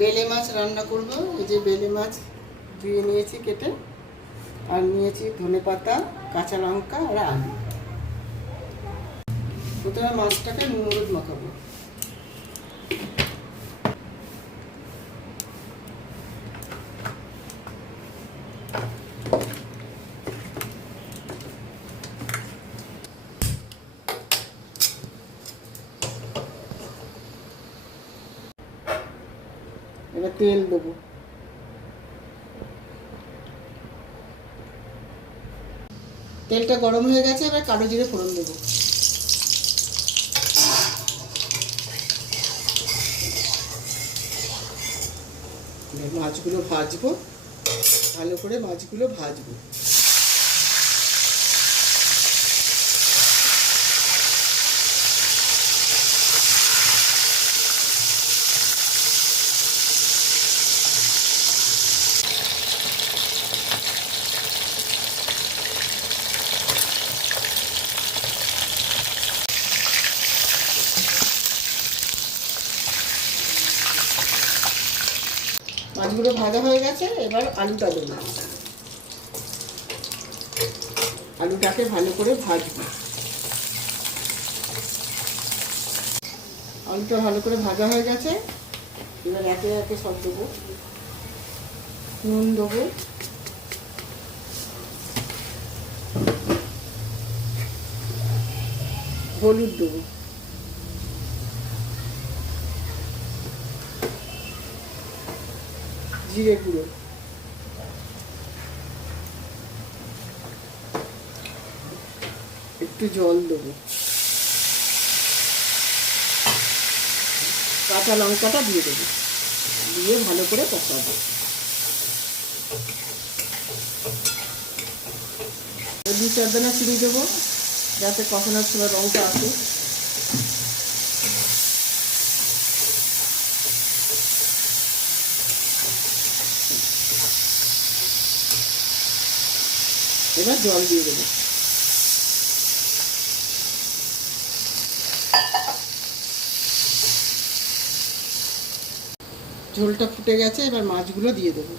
বেলে মাছ রান্না করব। ওই যে বেলে মাছ ধুয়ে নিয়েছি কেটে। আর নিয়েছি ধনে পাতা, কাঁচা লঙ্কা আর আলু প্রথমে মাছটাকে নুন হলুদ মাখাবো। এবার তেল দেবো। তেলটা গরম হয়ে গেছে, এবার কালো জিরে ফোড়ন দেবো। মাছগুলো ভাজবো, ভালো করে মাছগুলো ভাজবো। মাছগুলো ভাজা হয়ে গেছে, এবার আলুটা দেবো। আলুটাকে ভালো করে ভাজবো। আলুটা ভালো করে ভাজা হয়ে গেছে, এবার একে একে সব দেবো। নুন দেবো। হলুদ দেবো। জিরে গুঁড়ো। একটু জল দেবো। কাঁচা লঙ্কাটা দিয়ে দেবো। দিয়ে ভালো করে কষাবো দু চার দানা চিনি দেবো, যাতে কষানোর সময় রঙটা আসে। এবার জল দিয়ে দেবো। ঝোলটা ফুটে গেছে, এবার মাছগুলো দিয়ে দেবো।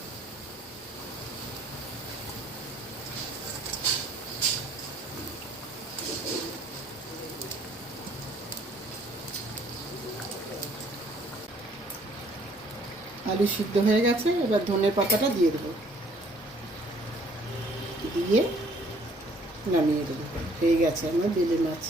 আলু সিদ্ধ হয়ে গেছে, এবার ধনে পাতাটা দিয়ে দেবো। দিয়ে নামিয়ে দেবো। হয়ে গেছে আমার বেলে মাছ।